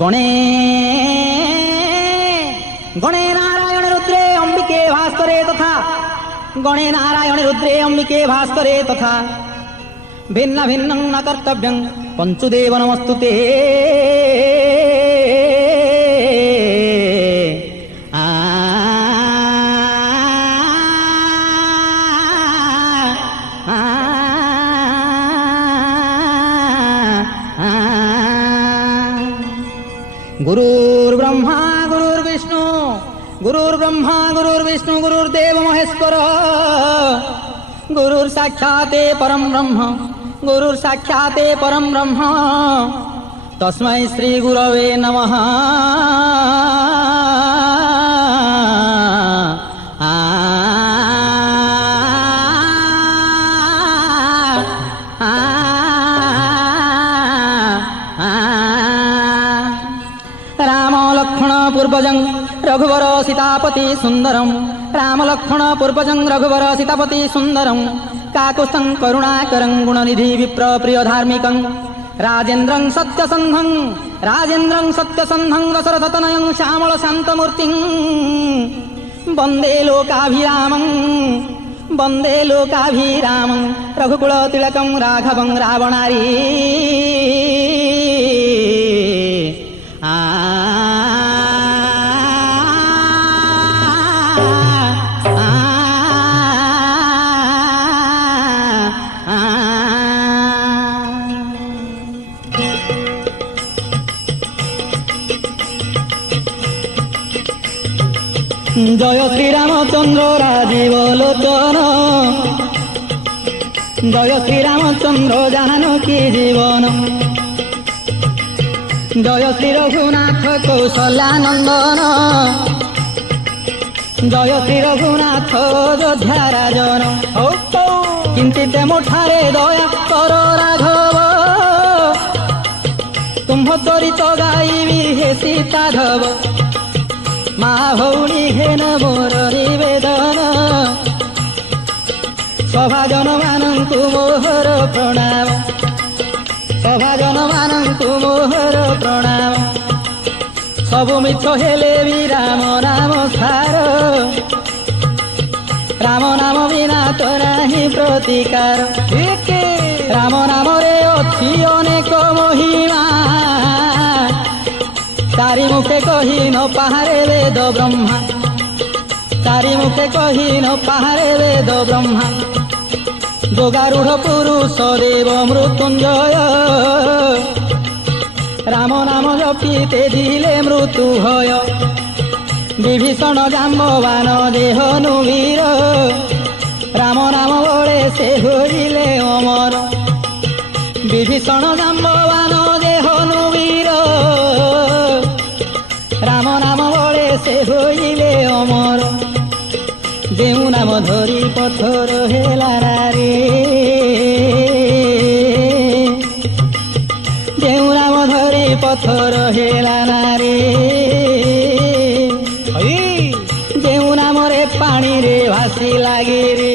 गणे गणे नारायण रुद्रे अंबिके भास्करे तथा गणे नारायण रुद्रे अंबिके भास्करे तथा भिन्न भिन्नं न कर्तव्यं पंचुदेव नमस्तुते। गुरुर्ब्रह्मा गुरुर्विष्णु गुरुर्ब्रह्मा गुरुर्विष्णु गुरुर्देव महेश्वर गुरुर्साक्षाते परम ब्रह्म गुरुर्साक्षाते परम ब्रह्म तस्मै श्री गुरवे नमः। पूर्वजं रघुवर सीतापति सुंदरम राम लक्ष्मण पूर्वजं रघुवर सीतापति सुंदरम काकुस्थं करुणाकरं गुणनिधि विप्र प्रिय धार्मिकं राजेन्द्रं सत्यसंधं दशरथतनयं श्यामल शान्तमूर्तिं वन्दे लोकाभिरामं रघुकुल तिलकं राघवं रावणारी। जय श्री रामचंद्र राजीव लोचन जय श्री रामचंद्र जानकी जीवन जय श्री रघुनाथ कौशल्यानंदन जय श्री रघुनाथ अयोध्या राजन किंचित मोठारे दया कर राघव तुम्ह चरित गाइबी हे सीताधव मा भौणी घेन मोर निवेदन सभाजन मानंतु मोहर प्रणाम सभाजन मानंतु मोहर प्रणाम सबु मिछ हेले भी राम नाम सार राम नाम बिना तो नाही प्रतिकार राम नाम रे अछि अनेक महिमा तारी मुखे कही न पहारे वेद ब्रह्मा तारी मुखे कही न पहारे वेद ब्रह्मा जोगारूढ़ पुरुष देव मृत्युंजय राम नाम जपीते दिले मृत्यु भय विभीषण जाम्बवान देहनु वीर राम नाम बड़े से होइले अमर विभीषण जाम्बवान देहनु वीर राम नाम बड़े से होइले अमर जेउ नाम धरी पथर हेला रे जेउ नाम धरी पथर हेला रे जेउ नाम रे पानी रे भासी लागे रे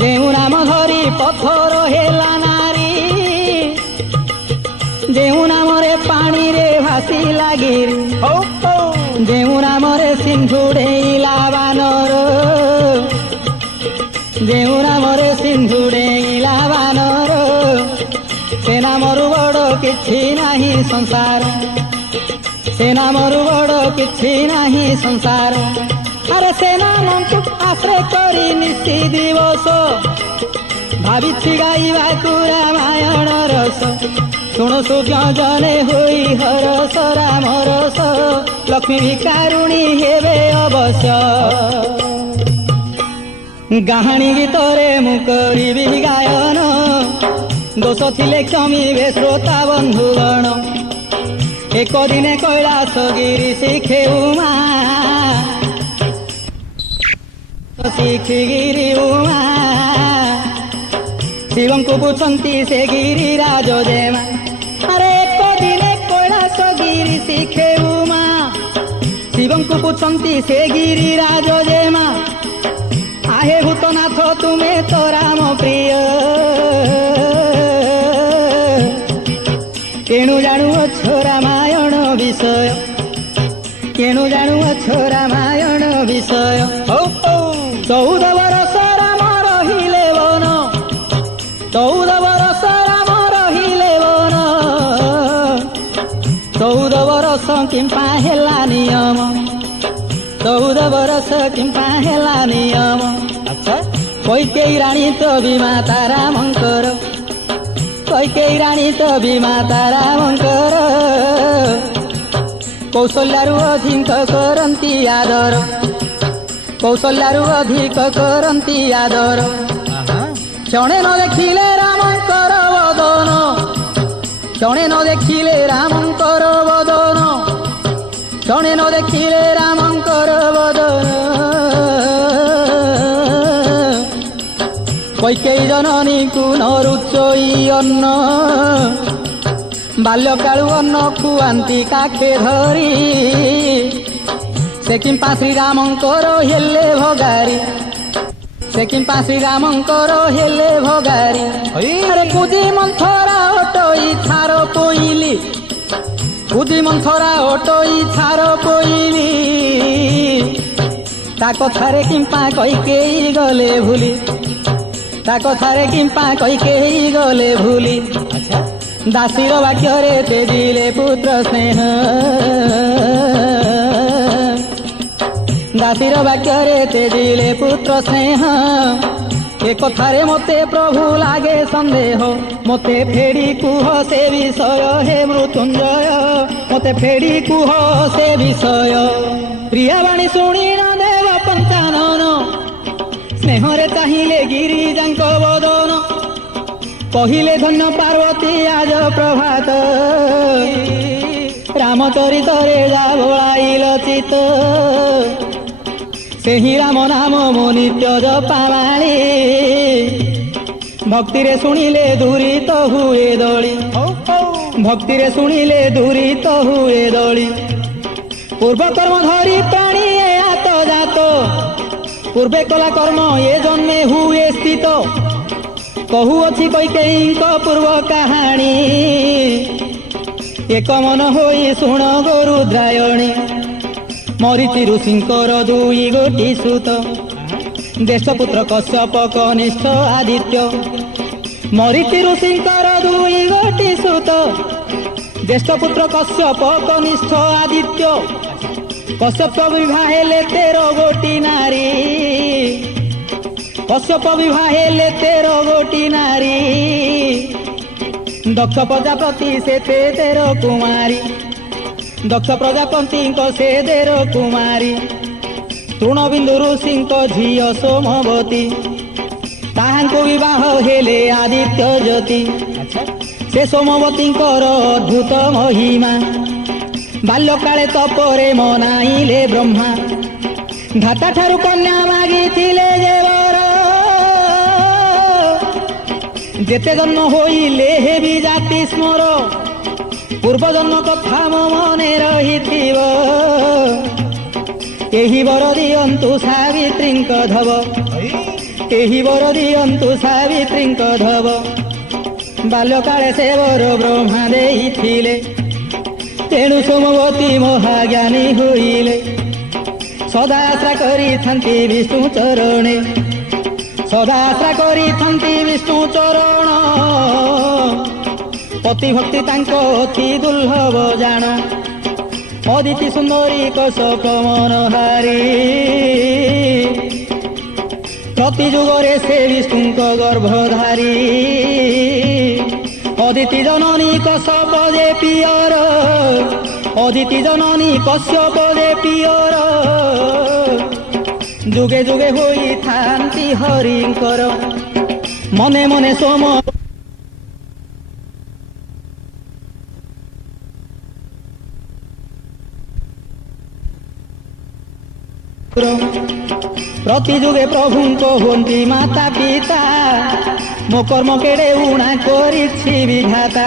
जेउ नाम धरी पथर हेला नारी जेउ नाम रे पानी रे भासी लागे रे जेउ नाम रे सिंधु डेइला बानर जेउ नाम रे सिंधु डेइला बानर से नामरु बड़ किछि नाही संसार से नामरु बड़ किछि नाही संसार अरे से नामंतु आश्रय करी निशि दिवस भाविछि गाइबाकु रामायण रस शुणु सुव्यजने होई हरस राम रस लक्ष्मी भिकारुणी हेबे अवश्य गाहाणी गीतरे मु करिबि गायन दोष थिले क्षमिबे श्रोता बंधुगण एक दिने कैलास गिरी शिखे उमा शिखी गिरी उमा शिवं को पूछंती से गिरिराज जेमा अरे एक दिने कैलास गिरी शिखे उमा शिवं को पूछंती से गिरिराज जेमा आहे भूतनाथ तुम्हें तो राम प्रिय तेणु जाणुअछ 14 बरस किंपा हेला नियम। अच्छा कैकेयी राणी तो भी माता रामंकर, कैकेयी राणी तो भी माता रामंकर, कौशल्यारु अधिक करन्ती आदर, कौशल्यारु अधिक करन्ती आदर। क्षणे न देखिले रामंकर वदन, क्षणे न देखिले रामंकर वदन, क्षणे न देखिले रामंकर वदन। कैकेयी जननी को न रुचई अन्न, बाल्यकालु अन्न खुआंती काखे धरी, से किंपा श्रीरामंकर हेले भगारी, से किंपा श्रीरामंकर हेले भगारी। अरे कुदी मंथरा ओटई छार पोइली, कुदी मंथरा ओटई छार पोइली, ता कथारे किंपा कैकेयी गले भूली, ता कथारे किंपा कैकेयी गले भूली। अच्छा दासीर वाक्ୟରେ तेजिले पुत्र स्नेह, दासीर वाक्ୟରେ तेजिले पुत्र स्नेह। ए कथारे मते प्रभु लागे सन्देह, मते फेड़ी कुह से विषय हे मृत्युंजय, मते फेड़ी कुह से विषय। प्रियवाणी शुणी न देव पंचानन, स्नेहरे चाहिए गिरिजांक बदन, कहिले धन्य पार्वती आज प्रभात, रामचरित रे जा बोलाइल चित, से ही राम नाम मो नित्य जपावाणी, भक्ति रे शुणिले दूरित हुए दली, भक्ति रे शुणिले दूरित हुए दली। पूर्व कर्म धरी प्राणी ए आत जात, पूर्वे कला कर्म ये जन्मे हुए स्थित, कहुअछि कैकेयीक पूर्व कहानी, एक मन होई शुण गोरुद्रायणी। मरीचि ऋषिंकर दुई गोटी सुत, देशपुत्र कश्यप कनिष्ठ आदित्य, मरीचि ऋषिंकर दुई गोटी सुत, देशपुत्र कश्यप कनिष्ठ आदित्य। कश्यप विवाह हेले 13 गोटी नारी, कश्यप विवाह हेले 13 गोटी नारी, दक्ष प्रजापति से 13 कुमारी, दक्ष प्रजापति से 13 कुमारी। तृणबिंदु ऋषि झील सोमवती, ताहांको विवाह हेले आदित्य ज्योति। से सोमवती अद्भुत महिमा, बाल्यकाले तपरे मनाइले ब्रह्मा। घाता ठारू कन्या मागिथिले जेवर, जेते जन्म होइले हेबी जाति स्मर, पूर्व जन्म कथा मो मने रहिथिब। एही वर दियंतु सावित्रींक धव, एही वर दियंतु सावित्रींक धव। बाल्यकाले से वर ब्रह्मा देइथिले, तेणु सोमवती महाज्ञानी होइले। सदा आशा करिथांती विष्णु चरणे, सदा आशा करिथांती विष्णु चरण। पति भक्ति तांको अति दुर्लभ जान, अदिति सुंदरी कश्यप मनहारी। प्रति जुगरे से विष्णुक गर्भधारी, अदिति जननी कश्यप जे पियर, अदिति जननी कश्यप जे पियर। जुगे जुगे होई थांती हरिंकर, मने मने सोम प्रति जुगे प्रभु को होती माता पिता। मो कर्म केड़े उणा करिछि विधाता,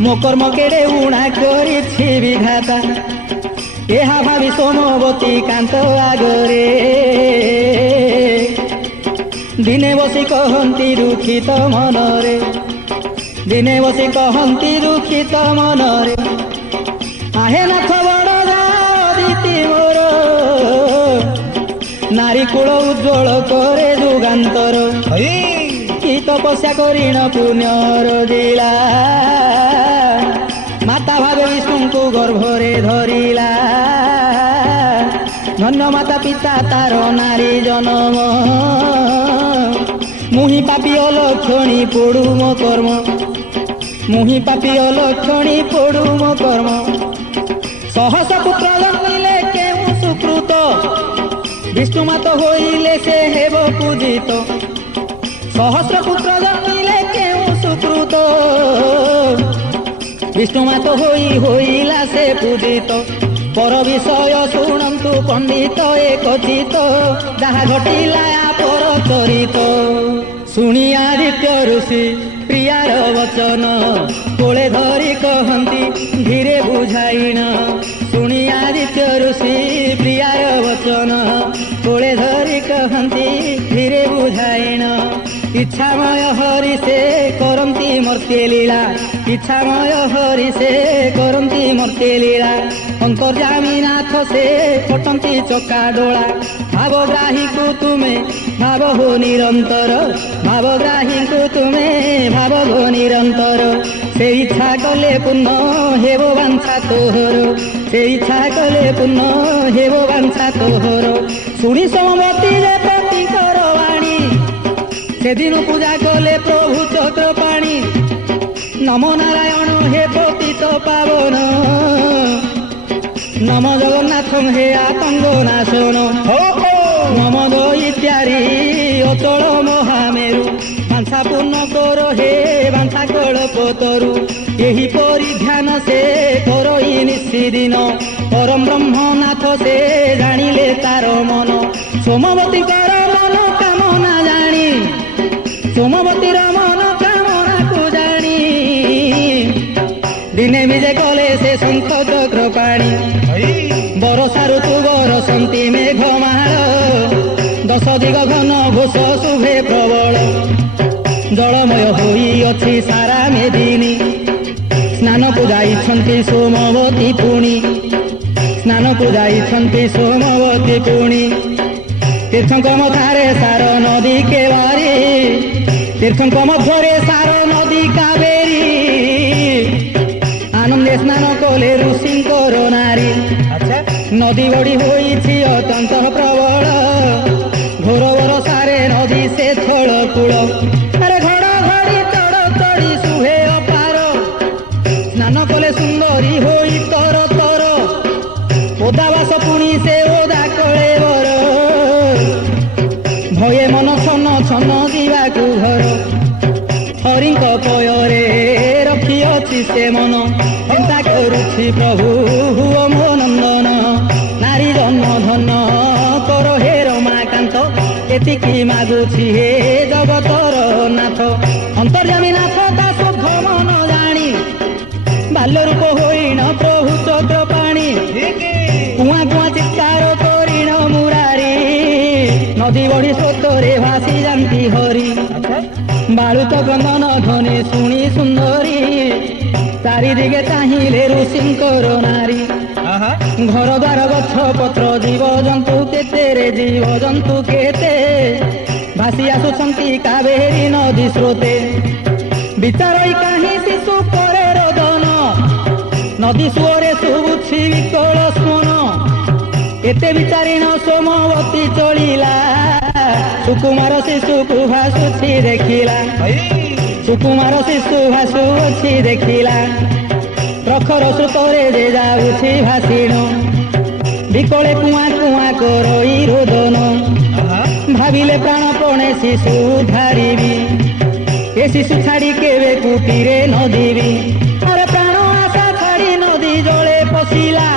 मो कर्म केड़े उणा करिछि विधाता। एहा भावी सोमवती कांत आगरे, दिने बसी कहती दुखित मनरे, दिने बसी कहती दुखित मनरे। आहे नाथ बड़ अदिति मोर, नारी कूल उज्ज्वल करे जुगांतर। कि तपस्या करिण पुण्यर दिला, माता भावे विष्णु को गर्भरे धरिला। ধন্য মাতা পিতা তার নারী জনম মুহি পাপি অলক্ষণী পড়ু মো কর্ম মুহি পাপি অলক্ষণী পড়ু মো কর্ম সহস পুত্র জন্মিলে কেউ সুকৃত বিষ্ণু মাত হইলে সে হেব পূজিত সহস্র পুত্র জন্মিলে কেউ সুকৃত বিষ্ণু মাত হইলা সে পূজিত পর বিষয় শুণন্তু পণ্ডিত একচিত যাহা ঘটিলা পর চরিত শুনি আদিত্য ঋষি প্রিয়ার বচন কোলে ধরি কহନ୍ତି ধীরে বুঝাইন শুনি আদিত্য ঋষি প্রিয়ার বচন কোলে ধরি কহନ୍ତି ধীরে বুঝাইন ইচ্ছাময় হরি সে করন্তি মর্ত্যে লীলা ইচ্ছাময় হরি সে করন্তি মর্ত্যে লীলা অন্তর্যামী নাথ সে পটন্তি চকা ডোলা ভাবগ্রাহীକୁ ତୁମେ ଭାବ ହୋ ନିରନ୍ତର ଭାବଗ୍ରାହୀଙ୍କୁ ତୁମେ ଭାବ ହୋ ନିରନ୍ତର ସେ ଇଚ୍ଛା କଲେ ପୂର୍ଣ୍ଣ ହେବ ବାଞ୍ଛା ତୋହର ସେ ଇଚ୍ଛା କଲେ ପୂର୍ଣ୍ଣ ହେବ ବାଞ୍ଛା ତୋହର ଶୁଣି ସମବତୀ ଯେ ପ୍ରତିଙ୍କର ବାଣୀ সেদিন পূজা কলে প্রভু চক্র পাণী নম নারায়ণ হে পতিত পাবন নম জগন্নাথ হে আতঙ্গ নাশন নম ইত্যাদি অচল মহামেরু বাঞ্ছা পূর্ণ কর হে বাঞ্ছা কল্পতরু এহিপরি ধ্যান সে করই নিশিদিন পরম ব্রহ্মনাথ সে জানিলে তার মন সোমবতীকর মন কামনা জানি সোমবতীর মন কামনাକୁ জানি দিনে বিজে কলে সে শঙ্খ চক্র পাণী বরষা ঋতু বরসନ୍ତି মেঘমাଳ দশ দিগ ঘন ঘোষ শুভে প্রবଳ জଳମୟ ହୋଇଅଛି ସାରା ମେଦିନୀ ସ୍ନାନକୁ ଯାଇଛନ୍ତି ସୋମବତୀ ପୁଣି ସ୍ନାନକୁ ଯାଇଛନ୍ତି ସୋମବତୀ ପୁଣି ତୀର୍ଥଙ୍କ ମଧ୍ୟରେ ସାର ନଦୀ କେବାରି ତୀର୍ଥଙ୍କ ମଧ୍ୟରେ ସାର ନଦୀ କାବେରୀ ଆନନ୍ଦେ ସ୍ନାନ କଲେ ଋଷିଙ୍କର ନାରୀ ନଦୀ ବଢ଼ି ହୋଇଛି ଅତ୍ୟନ୍ତ ପ୍ରବଳ ଘୋର ବର୍ଷାରେ ନଦୀ ସେ ଥଳ କୂଳ ଆରେ ଘଡ଼ ଘଡ଼ି ତଡ଼ ତଡ଼ି ସୁହେ ଅପାର ସ୍ନାନ କଲେ ସୁନ୍ଦରୀ ହୋଇ ତର ତର ଓଦାବାସ ପୁଣି ସେ ଓଦା କଳେବର ଭୟେ ମନ ଛନ ଛନ ଯିବାକୁ ଘର ହରିଙ୍କ ପୟରେ ରଖିଅଛି ସେ ମନ ଚିନ୍ତା କରୁଛି ପ୍ରଭୁ ହୁଅ ମୋ ନନ୍ଦନ ନାରୀ ଜନ୍ମ ଧନ କର ହେ ରମାକାନ୍ତ ଏତିକି ମାଗୁଛି ହେ ଜଗତର ନାଥ ଅନ୍ତର୍ଯାମୀ ନାଥ ତା ଶୁଦ୍ଧ ମନ ଜାଣି ବାଲ୍ୟ ରୂପ ହୋଇଣ ପ୍ରଭୁ ଚକ୍ର ପାଣି କୁଆଁ କୁଆଁ ଚିତ୍କାର କରିଣ ମୁରାରୀ ନଦୀ ବଢ଼ି ସ୍ରୋତରେ ଭାସି ଯାନ୍ତି ହରି ବାଳୁତ କ୍ରନ୍ଦନ ଧ୍ୱନି ଶୁଣି ସୁନ୍ଦରୀ ଚାରିଦିଗେ ଚାହିଁଲେ ଋଷିଙ୍କର ନାରୀ ଘର ଦ୍ୱାର ଗଛ ପତ୍ର ଜୀବଜନ୍ତୁ କେତେ ରେ ଜୀବଜନ୍ତୁ କେତେ ଭାସି ଆସୁଛନ୍ତି କାବେରୀ ନଦୀ ସ୍ରୋତେ ବିଚାରଇ କାହିଁ ଶିଶୁ ପରେ ରୋଦନ ନଦୀ ସୁଅରେ ଶୁଭୁଛି ବିକଳ ସ୍ମନ ଏତେ ବିଚାରିଣ ସୋମବତୀ ଚଳିଲା ସୁକୁମାର ଶିଶୁକୁ ଭାସୁଛି ଦେଖିଲା ସୁକୁମାର ଶିଶୁ ଭାସୁଅଛି ଦେଖିଲା ପ୍ରଖର ସ୍ରୋତରେ ଯେ ଯାଉଛି ଭାସିଣ ବିକଳେ କୁଆଁ କୁଆଁ କରଇ ରୋଦନ ଭାବିଲେ ପ୍ରାଣପଣେ ଶିଶୁ ଧାରିବି ଏ ଶିଶୁ ଛାଡ଼ି କେବେ କୁଟିରେ ନଦୀବି ଆରେ ପ୍ରାଣ ଆଶା ଛାଡ଼ି ନଦୀ ଜଳେ ପଶିଲା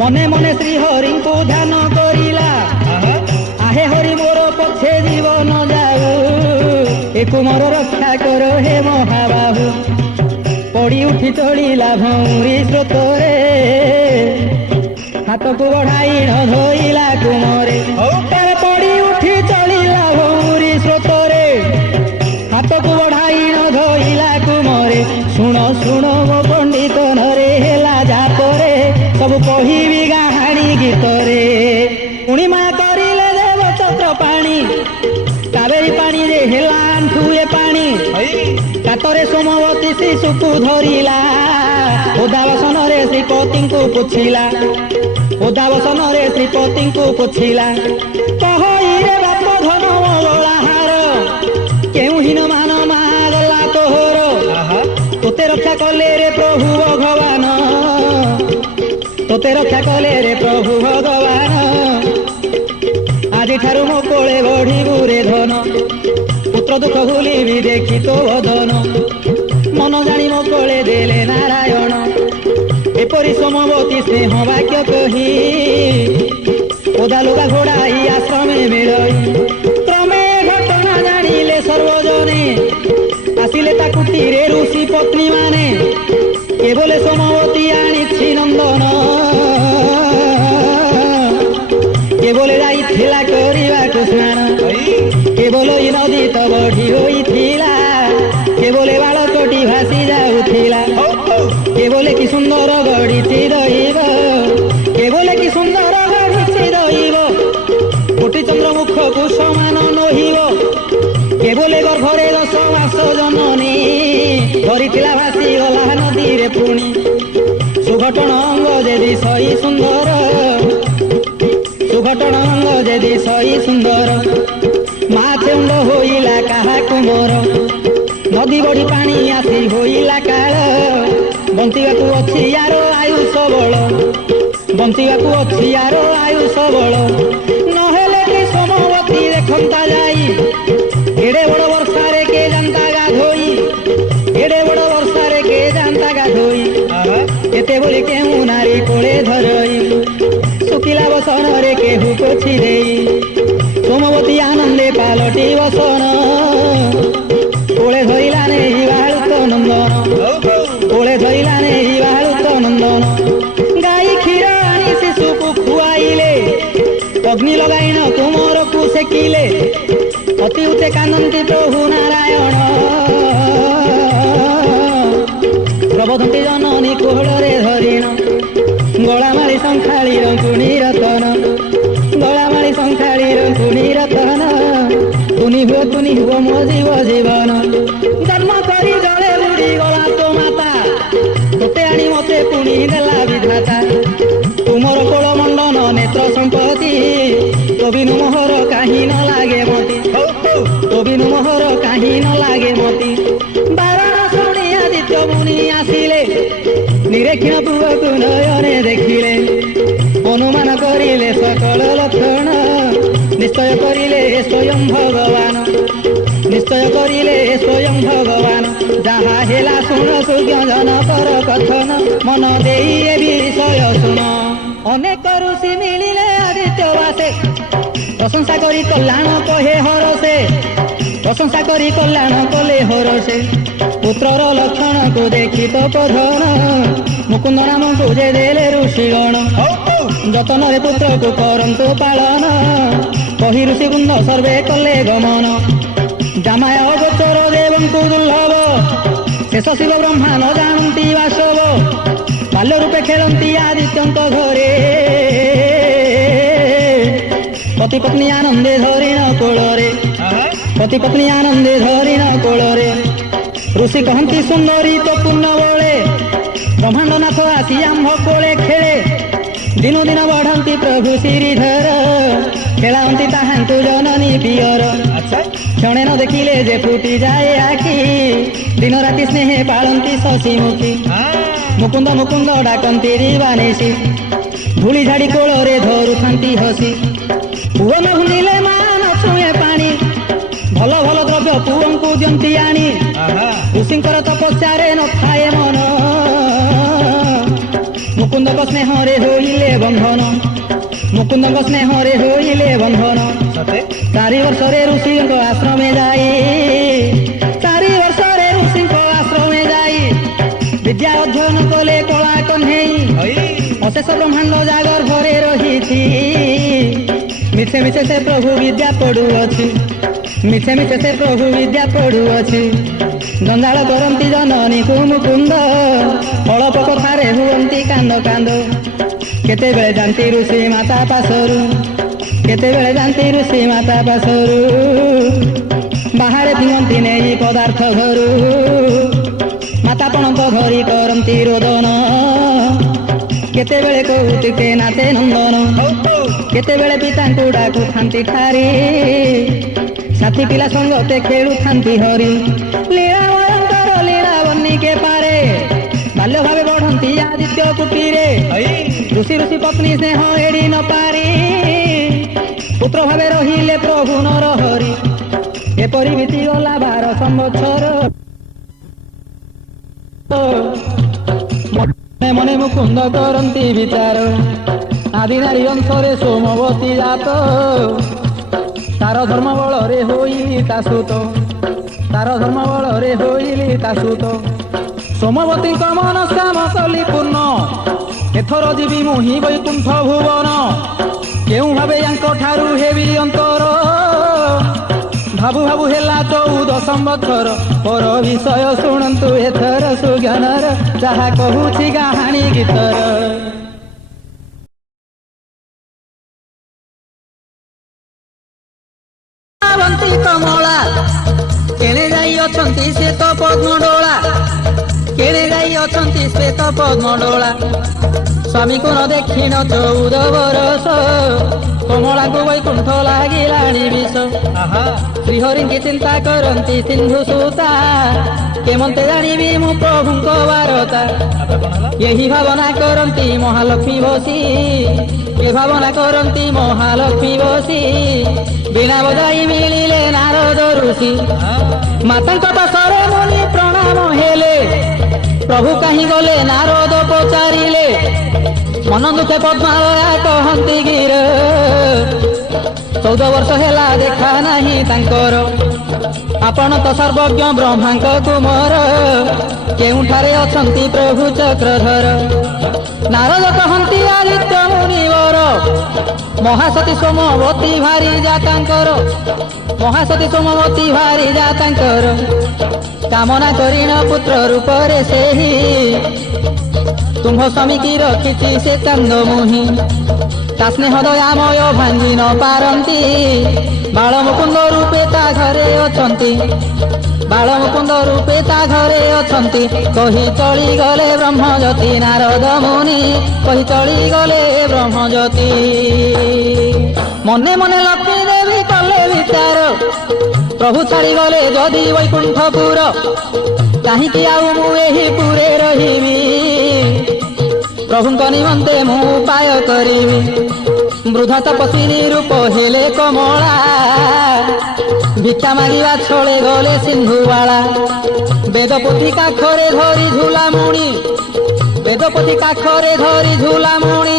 ମନେ ମନେ ଶ୍ରୀ ହରିଙ୍କୁ ଧ୍ୟାନ କରିଲା ଆହେ ହରି ମୋର ପଛେ ଜୀବନ ଯାଉ ଏକୁ ମୋର ରକ୍ଷା କର ହେ ମହାବାହୁ ପଡ଼ି ଉଠି ଚଳିଲା ଭଉଁରୀ ସ୍ରୋତରେ ହାତକୁ ବଢ଼ାଇଣ ଧୋଇଲା କୁମରେ ପଡ଼ି ଉଠି ଚଳିଲା ଭଉଁରୀ ସ୍ରୋତରେ ହାତକୁ ବଢ଼ାଇଣ ଧୋଇଲା କୁମରେ ଶୁଣ ଶୁଣ ମୋ ପଣ୍ଡିତ ନରେ ହେଲା ଜାତରେ ସବୁ କହିବି ଗାହାଣୀ ଗୀତରେ ପୂର୍ଣ୍ଣିମା କରିଲେ ଦେବ ଚକ୍ର ପାଣି କାବେରୀ ପାଣିରେ ହେଲା ଆଣ୍ଠୁଏ ପାଣି କାତରେ ସୋମବତୀ ଶିଶୁକୁ ଧରିଲା ଓଦା ବାସନରେ ଶ୍ରୀପତିଙ୍କୁ ପୋଛିଲା ଓଦା ବସନରେ ଶ୍ରୀପତିଙ୍କୁ ପୋଛିଲା କହଇରେ ବାପ ଧନ ବଳାହାର କେଉଁ ହୀନ ମାନ ମା ଗଲା ତୋହର ତୋତେ ରକ୍ଷା କଲେ ରେ ପ୍ରଭୁ ଭଗବାନ ତୋତେ ରକ୍ଷା କଲେ ରେ ପ୍ରଭୁ ଭଗବାନ ଆଜିଠାରୁ ମୋ କୋଳେ ବଢ଼ିବୁ ରେ ଧନ ପୁତ୍ର ଦୁଃଖ ଭୁଲିବି ଦେଖି ତୋ ବଦନ ମନ ଜାଣି ମୋ କୋଳେ ଦେଲେ ନାରାୟଣ ଏପରି ସମବତୀ ସ୍ନେହ ବାକ୍ୟ କହି ଓଦା ଲୁଗା ଘୋଡ଼ାଇ ଆଶ୍ରମେ ମିଳଇ କ୍ରମେ ଘଟଣା ଜାଣିଲେ ସର୍ବଜନେ ଆସିଲେ ତା କୁଟୀରେ ଋଷି ପତ୍ନୀ ମାନେ କେବଳ ସମବତୀ ଆଣିଛି ନନ୍ଦନ କେବଳ ଯାଇଥିଲା କରିବାକୁ ସ୍ନାନ କେବଳ ଏଇ ନଦୀ ତ ବଢ଼ି ହୋଇଥିଲା କେବଳ ବାଳକଟି ଭାସି ଯାଉଥିଲା କେବଳ କି ସୁନ୍ଦର ଗଢ଼ିଛି ଦଇବ କେବଳ କି ସୁନ୍ଦର ଗଢ଼ିଛି ଦଇବ କୋଟି ଚନ୍ଦ୍ରମୁଖକୁ ସମାନ ନହିବ କେବଳ ଗର୍ଭରେ 10 ମାସ ଜନନୀ କରିଥିଲା ଭାସି ଗଲା ନଦୀରେ ପୁଣି ସୁଘଟଣ ଅଙ୍ଗ ଯଦି ସଇ ସୁନ୍ଦର ସୁଘଟଣ ଅଙ୍ଗ ଯଦି ସଇ ସୁନ୍ଦର ମା ଚେଉଣ୍ଡ ହୋଇଲା କାହାକୁ ମୋର ନଦୀ ବଢ଼ି ପାଣି ଆସି ହୋଇଲା କାଳ ବଞ୍ଚିବାକୁ ଅଛି ୟାର ଆୟୁଷ ବଳ ବଞ୍ଚିବାକୁ ଅଛି ୟାର ଆୟୁଷ ବଳ ନହେଲେ କି ସମବତୀ ଦେଖନ୍ତା ଯାଇ ଏଡ଼େ ବଡ଼ ବର୍ଷାରେ କେ ଜାନ୍ତା ଗାଧୋଇ ଏଡ଼େ ବଡ଼ ବର୍ଷାରେ କେ ଜାନ୍ତା ଗାଧୋଇ ଏତେ ବୋଲି କେଉଁ ନାରୀ କୋଳେ ଧରଇ ଶୁଖିଲା ବସନରେ କେହୁ ପୋଛି ଦେଇ ସମବତୀ ଆନନ୍ଦେ ପାଲଟି ବସନ କୋଳେ ଧରିଲା ନେଇ ବାଳୁତ ନନ୍ଦନ କୋଳେ ଧରିଲା ନେଇ ବାଳୁତ ନନ୍ଦନ ଗାଈ କ୍ଷୀର ଆଣି ଶିଶୁକୁ ଖୁଆଇଲେ ଅଗ୍ନି ଲଗାଇନ ତୁମରକୁ ସେକିଲେ ଅତି ଉଚ୍ଚେ କାନ୍ଦନ୍ତି ପ୍ରଭୁ ନାରାୟଣ ପ୍ରବୋଧନ୍ତି ଜନନୀ କୋହଳରେ ଧରିଣ ଗଳାମାଳି ଶଙ୍ଖାଳି ରଙ୍କୁଣୀ ରତନ ଗଳାମାଳି ଶଙ୍ଖାଳି ରଙ୍କୁଣୀ ରତନ ତୁନି ହୁଅ ମୋ ଜୀବ ଜୀବନ ଜନ୍ମ କରି ଜଳେ ବୁଡ଼ି ଗଲା ତୋ ମାତା ତୋତେ ଆଣି ମତେ ପୁଣି ଦେଲା ବିଧାତା ତୁମର କୋଳ ମଣ୍ଡନ ନେତ୍ର ସମ୍ପତ୍ତି ତୋ ବିନୁ ମୋହର କାହିଁ ନ ଲାଗେ ମତି ତୋ ବିନୁ ମୋହର କାହିଁ ନ ଲାଗେ ମତି ବାରଣ ଶୁଣି ଆଦିତ୍ୟ ମୁନି ଆସିଲେ ନିରେକ୍ଷଣ ପୂର୍ବକୁ ନୟନେ ଦେଖିଲେ ଅନୁମାନ କରିଲେ ସକଳ ଲକ୍ଷଣ ନିଶ୍ଚୟ କରିଲେ ସ୍ୱୟଂ ଭଗବାନ ନିଶ୍ଚୟ କରିଲେ ସ୍ୱୟଂ ଭଗବାନ ଯାହା ହେଲା ଶୁଣ ସୁଜ୍ଞ ଜନକର କଥନ ମନ ଦେଇ ଏ ବିଷୟ ଶୁଣ ଅନେକ ଋଷି ମିଳିଲେ ଆଦିତ୍ୟ ବାସେ ପ୍ରଶଂସା କରି କଲ୍ୟାଣ କହେ ହରସେ ପ୍ରଶଂସା କରି କଲ୍ୟାଣ କଲେ ହରସେ ପୁତ୍ରର ଲକ୍ଷଣକୁ ଦେଖି ତ ପ୍ରଧାନ ମୁକୁନ୍ଦ ନାମକୁ ଯେ ଦେଲେ ଋଷିଗଣ ଯତନରେ ପୁତ୍ରକୁ କରନ୍ତୁ ପାଳନ କହି ଋଷି ବୃନ୍ଦ ସର୍ବେ କଲେ ଗମନ ଜାମାୟ ଗୋଚର ଦେବଙ୍କୁ ଦୁର୍ଲଭ ଶେଷ ଶିବ ବ୍ରହ୍ମା ନ ଜାଣନ୍ତି ବାସବ ବାଲ୍ୟ ରୂପେ ଖେଳନ୍ତି ଆଦିତ୍ୟଙ୍କ ଘରେ ପତି ପତ୍ନୀ ଆନନ୍ଦେ ଧରିଣ କୋଳରେ ପତି ପତ୍ନୀ ଆନନ୍ଦେ ଧରିଣ କୋଳରେ ଋଷି କହନ୍ତି ସୁନ୍ଦରୀ ତ ପୂର୍ଣ୍ଣ ବଳେ ବ୍ରହ୍ମାଣ୍ଡନାଥ ଆସି ଆମ୍ଭ କୋଳେ ଖେଳେ ଦିନୁ ଦିନ ବଢ଼ନ୍ତି ପ୍ରଭୁ ଶ୍ରୀଧର ଖେଳାନ୍ତି ତାହାଙ୍କୁ ଜନନୀ ପିଅର କ୍ଷଣେ ନ ଦେଖିଲେ ଯେ ଫୁଟି ଯାଏ ଆଖି ଦିନ ରାତି ସ୍ନେହେ ପାଳନ୍ତି ଶଶିମୁଖୀ ମୁକୁନ୍ଦ ମୁକୁନ୍ଦ ଡାକନ୍ତି ରିବାନିଶି ଧୂଳି ଝାଡ଼ି କୋଳରେ ଧରୁଥାନ୍ତି ହସି ପୁଅ ନ ଭୁଲିଲେ ମା ନ ଛୁଏଁ ପାଣି ଭଲ ଭଲ ଦ୍ରବ୍ୟ ପୁଅଙ୍କୁ ଦିଅନ୍ତି ଆଣି ଋଷିଙ୍କର ତପସ୍ୟାରେ ନଥାଏ ମନ ମୁକୁନ୍ଦଙ୍କ ସ୍ନେହରେ ହୋଇଲେ ବନ୍ଧନ ମୁକୁନ୍ଦଙ୍କ ସ୍ନେହରେ ହୋଇଲେ ବନ୍ଧନ 4 ବର୍ଷରେ ଋଷିଙ୍କ ଆଶ୍ରମେ ଯାଇ 4 ବର୍ଷରେ ଋଷିଙ୍କ ଆଶ୍ରମେ ଯାଇ ବିଦ୍ୟା ଅଧ୍ୟୟନ କଲେ କଳା କହ୍ନେଇ ଅଶେଷ ବ୍ରହ୍ମାଣ୍ଡ ଜାଗର୍ଭରେ ରହିଛି ମିଛେ ମିଛେ ସେ ପ୍ରଭୁ ବିଦ୍ୟା ପଢୁଅଛି ମିଛେ ମିଛେ ସେ ପ୍ରଭୁ ବିଦ୍ୟା ପଢୁଅଛି ଜଞ୍ଜାଳ କରନ୍ତି ଜନନୀକୁ ମୁକୁନ୍ଦ ଅଳପ କଥାରେ ହୁଅନ୍ତି କାନ୍ଦ କାନ୍ଦ କେତେବେଳେ ଯାନ୍ତି ଋଷି ମାତା ପାଶରୁ କେତେବେଳେ ଯାନ୍ତି ଋଷି ମାତା ପାଶରୁ ବାହାରେ ଫିଙ୍ଗନ୍ତି ନେଇ ପଦାର୍ଥ ଘରୁ ମାତା ପଣତ ଧରି କରନ୍ତି ରୋଦନ କେତେବେଳେ କହୁତିକେ ନାଚେ ନନ୍ଦନ କେତେବେଳେ ପିତାଙ୍କୁ ଡାକୁଥାନ୍ତି ଠାରି ସାଥୀ ପିଲା ସଙ୍ଗତେ ଖେଳୁଥାନ୍ତି ହରି ଲୀଳା ଭୟଙ୍କର ଲୀଳା ବନିକେ ପାରେ ବାଲ୍ୟ ଭାବେ ବଢନ୍ତି ଆଦିତ୍ୟ କୁଟୀରେ ଋଷି ଋଷି ପତ୍ନୀ ସ୍ନେହ ଏଡି ନ ପାରି ପୁତ୍ର ଭାବେ ରହିଲେ ପ୍ରଭୁ ନର ହରି ଏପରି ବିତିଗଲା 12 ସମ୍ବତ୍ସର ମନେ ମନେ ମୁକୁନ୍ଦ କରନ୍ତି ବିଚାର ଆଦି ନାରୀ ଅଂଶରେ ସୋମବତୀ ଜାତ ତାର ଧର୍ମ ବଳରେ ହୋଇଲି ତା ସୁତ ତାର ଧର୍ମ ବଳରେ ହୋଇଲି ତା ସୁତ ସୋମବତୀଙ୍କ ମନସ୍କାମ କଲି ପୂର୍ଣ୍ଣ ଏଥର ଯିବି ମୁଁ ହିଁ ବୈକୁଣ୍ଠ ଭୁବନ କେଉଁ ଭାବେ ୟାଙ୍କ ଠାରୁ ହେବି ଅନ୍ତର ଭାବୁ ଭାବୁ ହେଲା 14 ସମ୍ବତ୍ସର ପର ବିଷୟ ଶୁଣନ୍ତୁ ଏଥର ସୁଜ୍ଞାନର ଯାହା କହୁଛି କାହାଣୀ ଗୀତର କମଳା କେଣେ ଯାଇ ଅଛନ୍ତି ଶ୍ଵେତ ପଦ୍ମଡୋଳା କେଣେ ଯାଇ ଅଛନ୍ତି ଶ୍ଵେତ ପଦ୍ମଡୋଳା ସ୍ୱାମୀକୁ ନ ଦେଖିନ 14 ବରଷ କମଳାକୁ ବୈକୁଣ୍ଠ ଲାଗିଲାଣି ବିଷ ଶ୍ରୀହରିଙ୍କି ଚିନ୍ତା କରନ୍ତି ସିନ୍ଧୁ ସୁତା କେମନ୍ତେ ଜାଣିବି ମୁଁ ପ୍ରଭୁଙ୍କ ବାରତା ଏହି ଭାବନା କରନ୍ତି ମହାଲକ୍ଷ୍ମୀ ବସି ଏ ଭାବନା କରନ୍ତି ମହାଲକ୍ଷ୍ମୀ ବସି ବିନା ବଜାଇ ମିଳିଲେ ନାରଦ ଋଷି ମାତାଙ୍କ ପାଶରେ ମୁନି ପ୍ରଣାମ ହେଲେ ପ୍ରଭୁ କାହିଁ ଗଲେ ନାରଦ ପଚାରିଲେ ମନ ଦୁଃଖେ ପଦ୍ମାଳୟା କହନ୍ତି ଗିର 14 ବର୍ଷ ହେଲା ଦେଖା ନାହିଁ ତାଙ୍କର ଆପଣ ତ ସର୍ବଜ୍ଞ ବ୍ରହ୍ମାଙ୍କ କୁମର କେଉଁଠାରେ ଅଛନ୍ତି ପ୍ରଭୁ ଚକ୍ରଧର ନାରଦ କହନ୍ତି ଆଦିତ୍ୟ ମୁନିବର ମହାସତୀ ସୋମବତୀ ଭାରି ଯା ତାଙ୍କର ମହାସତୀ ସୋମବତୀ ଭାରି ଯା ତାଙ୍କର କାମନା କରିଣ ପୁତ୍ର ରୂପରେ ସେହି ତୁମ୍ଭ ସ୍ୱାମୀ କି ରଖିଛି ସେ ଚାନ୍ଦ ମୁହିଁ ତା ସ୍ନେହ ଦୟାମୟ ଭାଙ୍ଗି ନ ପାରନ୍ତି ବାଳ ମୁକୁନ୍ଦ ରୂପେ ତା ଘରେ ଅଛନ୍ତି ବାଳ ମୁକୁନ୍ଦ ରୂପେ ତା ଘରେ ଅଛନ୍ତି କହି ଚଳିଗଲେ ବ୍ରହ୍ମଜ୍ୟୋତି ନାରଦ ମୁନି କହି ଚଳିଗଲେ ବ୍ରହ୍ମଜ୍ୟୋତି ମନେ ମନେ ଲକ୍ଷ୍ମୀ ଦେବୀ କଲେ ବିଚାର ପ୍ରଭୁ ଛାଡ଼ିଗଲେ ଯଦି ବୈକୁଣ୍ଠପୁର କାହିଁକି ଆଉ ମୁଁ ଏହି ପୁରେ ରହିବି ପ୍ରଭୁଙ୍କ ନିମନ୍ତେ ମୁଁ ଉପାୟ କରିବି ବୃଦ୍ଧ ତପସ୍ୱିନୀ ରୂପ ହେଲେ କମଳା ଭିକ୍ଷା ମାଗିବା ଛଳେ ଗଲେ ସିନ୍ଧୁବାଳା ବେଦପୋଥି କାଖରେ ଧରି ଝୁଲାମୁଣି ବେଦପୋଥି କାଖରେ ଧରି ଝୁଲାମୁଣି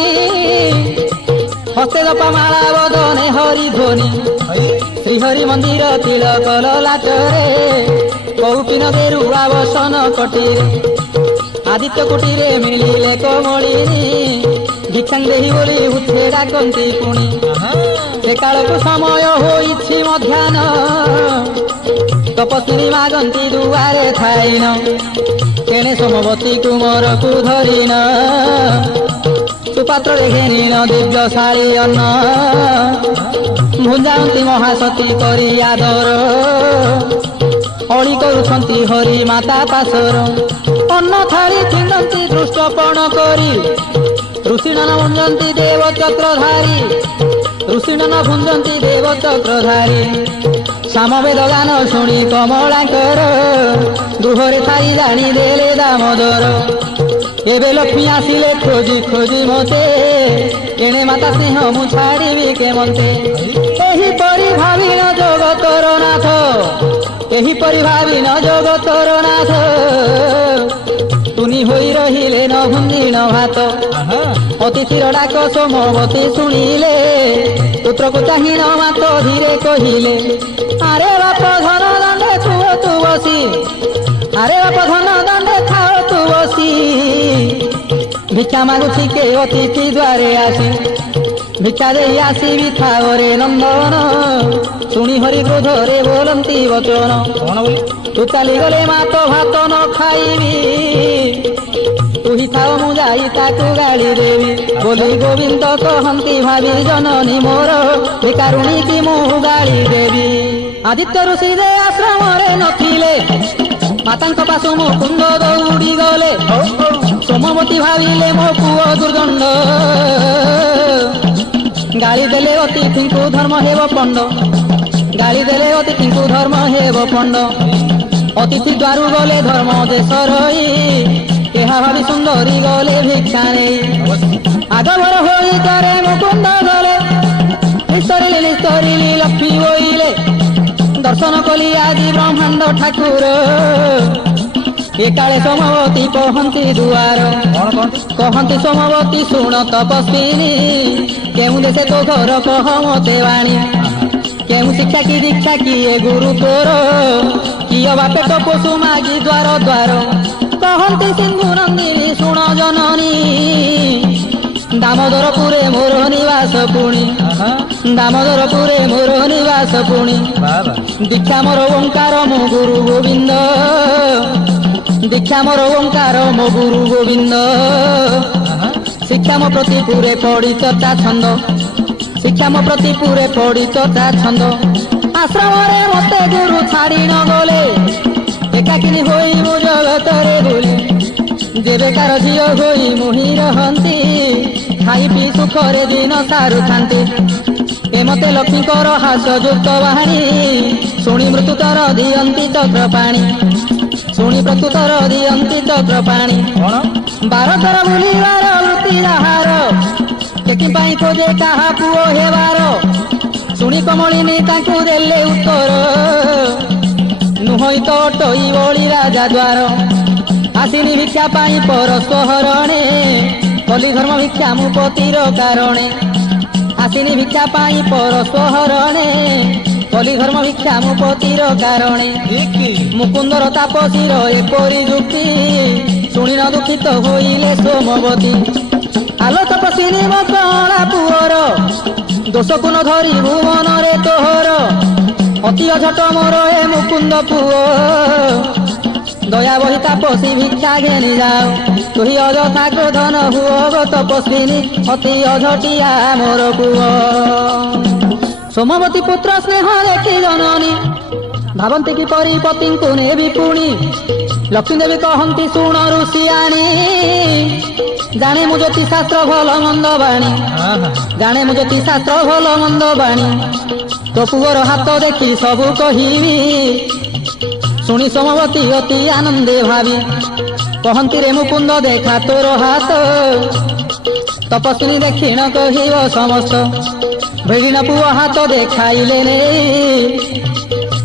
ହସ୍ତେ ଜପମାଳା ବଦନେ ହରି ଧ୍ୱନି ଶ୍ରୀହରି ମନ୍ଦିର ତିଳକ ଲଲାଟରେ କୌପିନ ଗେରୁଆ ବସନ କଟିରେ ଆଦିତ୍ୟ କୁଟୀରେ ମିଳିଲେ କମଳିନୀ ଭିକ୍ଷାଂ ଦେହି ବୋଲି ଉଠେ ଡାକନ୍ତି ପୁଣି ସେ କାଳକୁ ସମୟ ହୋଇଛି ମଧ୍ୟାହ୍ନ ତପସ୍ୱିନୀ ମାଗନ୍ତି ଦୁଆରେ ଥାଇନ କେଣେ ସୋମବତୀ କୁମରକୁ ଧରିନ ସୁପାତ୍ରରେ ଘେନିଣ ଦିବ୍ୟଶାଳୀ ଅନ୍ନ ଭୁଞ୍ଜାନ୍ତି ମହାସତୀ କରି ଆଦର ଅଳି କରୁଛନ୍ତି ହରି ମାତା ପାଶର ଅନ୍ନ ଥାଳି ଫିଙ୍ଗନ୍ତି ଦୃଷ୍ଟପଣ କରି ଋଷିଣନ ଭୁଞ୍ଜନ୍ତି ଦେବ ଚକ୍ରଧାରୀ ଋଷିଣନ ଭୁଞ୍ଜନ୍ତି ଦେବ ଚକ୍ରଧାରୀ ସାମବେଦ ଗାନ ଶୁଣି କମଳାଙ୍କର ଗୃହରେ ଥାଇ ଜାଣିଦେଲେ ଦାମୋଦର ଏବେ ଲକ୍ଷ୍ମୀ ଆସିଲେ ଖୋଜି ଖୋଜି ମତେ ଏଣେ ମାତା ସ୍ନେହ ମୁଁ ଛାଡ଼ିବି କେମନ୍ତେ ଏହିପରି ଭାବିନ ଜଗତର ନାଥ ଏହିପରି ଭାବିନ ଜଗତର ନାଥ ତୁନି ହୋଇ ରହିଲେ ନ ଭୁଞ୍ଜିଣ ଭାତ ଅତିଥିର ଡାକ ସୋମବତୀ ଶୁଣିଲେ ପୁତ୍ରକୁ ଚାହିଁନ ମାତ ଧୀରେ କହିଲେ ଆରେ ବାପ ଧନ ଦଣ୍ଡେ ଥୁଅ ତୁ ବସି ଆରେ ବାପ ଧନ ଦଣ୍ଡେ ଥାଅ ତୁ ବସି ଭିକ୍ଷା ମାଗୁଛି କେ ଅତିଥି ଦ୍ୱାରେ ଆସି ଭିକ୍ଷା ଦେଇ ଆସିବି ଥାବରେ ନନ୍ଦନ ଶୁଣି ହରି କ୍ରୋଧରେ ବୋଲନ୍ତି ବଚନ ତୁ ଚାଲିଗଲେ ମାତ ଭାତ ନ ଖାଇବି ତୁହି ଥାଅ ମୁଁ ଯାଇ ତାକୁ ଗାଳି ଦେବି ବୋଲି ଗୋବିନ୍ଦ କହନ୍ତି ଭାବି ଜନନୀ ମୋର ଭିକାରୁଣୀ କି ମୁଁ ଗାଳି ଦେବି ଆଦିତ୍ୟ ଋଷି ଯେ ଆଶ୍ରମରେ ନଥିଲେ ମାତାଙ୍କ ପାଶୁ ମୁକୁନ୍ଦ ଦୌଡ଼ି ଗଲେ सोमवती भाविले मो पुओ दुर्गंध गाली देले अतिथि को धर्म हेब पंड गाली देले अतिथि को धर्म हेब पंड अतिथि द्वारू गले धर्म देश रही ଏହା ଭାବି ସୁନ୍ଦରୀ ଗଲେ ଭିକ୍ଷା ନେଇ ଆଗଭର ହୋଇ କରେ ମୁକୁନ୍ଦ ଗଲେ ନିସ୍ତରିଲି ଲକ୍ଷ୍ମୀ ବୋଇଲେ ଦର୍ଶନ କଲି ଆଜି ବ୍ରହ୍ମାଣ୍ଡ ଠାକୁର ଏକାଳେ ସୋମବତୀ କହନ୍ତି ଦୁଆର କହନ୍ତି ସୋମବତୀ ଶୁଣ ତପସ୍ୱିନୀ କେଉଁ ଦେଶେ ତୋ ଘର କହ ମତେ ବାଣୀ କେଉଁ ଶିକ୍ଷା କି ଦୀକ୍ଷା କିଏ ଗୁରୁ ତୋର କିଏ ବାପେ ତ ପଶୁ ମାଗି ଦ୍ୱାର ଦ୍ୱାର कहती सिंधु नंदिनी शुण जननी दामोदरपुरे मोर निवास पुणी दामोदरपुरे मोर निवास पुणी दीक्षा मोर ओंकार मो गुरु गोविंद दीक्षा मोर ओंकार मो गुरु गोविंद शिक्षा मो प्रति पुरे पढ़ित ता छंद शिक्षा मो प्रति पुरे पढ़ित ता छंद आश्रम रे मते गुरु छाड़ी न गले एकाकिनी होई मु जगतरे बोले जेबेकार झियो होई मुही रहंती खाई पी सुखरे दिन सारुखांती ए मते लक्ष्मीकर हास्ययुक्त बाणी शुणी मृत्युतर दियंती चक्रपाणी शुणी प्रत्युतर दियंती चक्रपाणी 12 थर बुलिबार वृत्ति आहार केकी पाई खोजे काहा पुओ हेबार शुणी कमलिनी तांकु देले उत्तर नुहई तो टई बड़ी राजा द्वार आसिनी भिक्षा पाई पर सोहरणे कली धर्म भिक्षा मुपतिर कारणे आसिनी भिक्षा पाई पर सोहरणे कली धर्म भिक्षा मुपतिर कारणे मुकुंदर तापसीर एपरी जुक्ति शुणी न दुखित होइले सोमवती आलो तपस्विनी मो कणा पुअर दोष कुन धरी भुवनरे तोहर अति अझट मोर हे मुकुंद पुओ दया बही तापसी भिक्षा घेनी जाओ तुही अजथा क्रोधन हुओ गो तपस्विनी अति अझटिया मोर पुओ सोमवती पुत्र स्नेह देखी जननी भावंती कि परी पति को नेबी पुणी लक्ष्मी देवी कहती शुण ऋषियाणी जाने मु ज्योति शास्त्र भल मंद बाणी जाने मु ज्योति शास्त्र भल मंद बाणी तो पुअर हाथ देखी सबू कहिबी शुणी सोमवती अति आनंदे भावी कहती रे मुकुंद देखा तोर हाथ तपस्विनी देखी न कहिब समस्त भेड़ी न पुओ हाथ देखाइले ने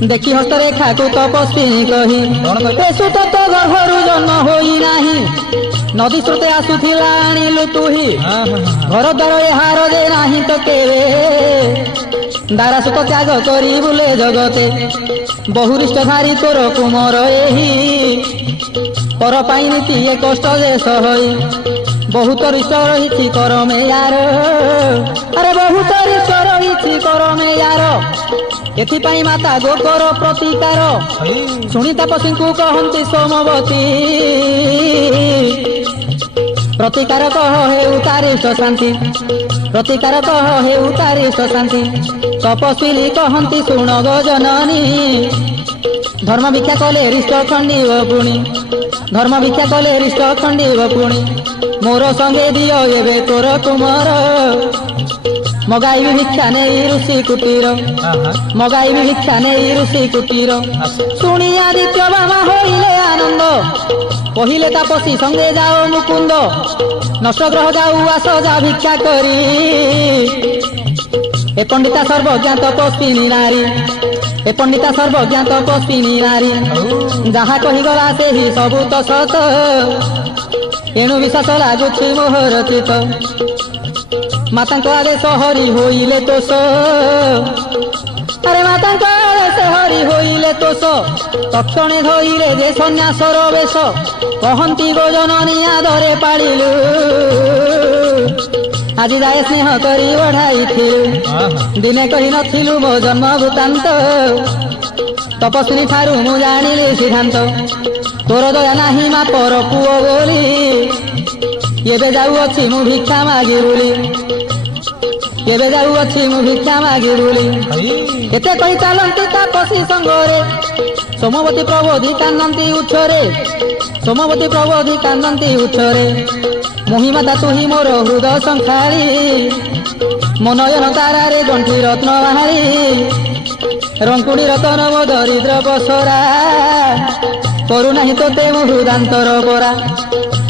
देखी हस्तरेखा को तपस्विनी कही सुत तो गर्भरु जन्म होई नाही नदी स्रोते आसुथिला आनिलु तुही घर द्वार हार दे नाही तो केवे दारा सुत त्याग करी बुले जगते बहुरिष्ट धारी तोर कुमर एही पर पाई नीति ए कष्ट जे सहई बहुत रिष्ट रही करमे यार अरे बहुत रिष्ट रही करमे यार एथिपाई माता गोकर प्रतिकार शुणी तापसी को कहती सोमवती प्रतिकार कह हेउ तारिष्ट शांति प्रतिकार कह हेउ तारिष्ट शांति तपस्विनी कहती शुण गो जननी धर्म भिक्षा कले रिष्ट खंडीव पुणी धर्म भिक्षा कले रिष्ट खंडीव पुणी मोर संगे दियो एबे तोर कुमार मगाई भिक्षा नहीं ऋषि कुटीर मगाई भिक्षा नहीं ऋषि कुटीर शुणी आदित्य बामा होइले आनंद कहिले तापसी संगे जाओ मुकुंद नष्ट ग्रह जाऊ आस जा भिक्षा करी ए पंडिता सर्वज्ञा तपस्विनी नारी ए पंडिता सर्वज्ञा तपस्विनी नारी जहा कहीगला से ही सबू तो सत एणु विश्वास लागुछि मोहर चित मातांक आदेश हरि होइले तोष अरे मातांक आदेश हरि होइले तोष तक्षणे धइले जे सन्यासर बेश कहंती गो जननी आदरे पाळिलु আজি जाए स्नेह करी बढ़ाइथिलु दिने कही नथिलु मो जन्म वृत्तांत तपस्विनी ठारू मु जानिली सिद्धांत तोर दया नाही मा पर पुओ बोली एबे जाउअछि मु भिक्षा मागी बुली एबे जाउअछि मु भिक्षा मागी बुली एते कही चालंती तापसी संगरे सोमवती प्रबोधी कांदंती उच्छरे सोमवती प्रबोधि कांदती उच्चरे महिमाता तुही मोर हृदय संखारी मनयन तारारे गंठी रत्न बाहारी रंकुणी रतन मो दरिद्र बसरा करुना तोते मु हृदांतर परा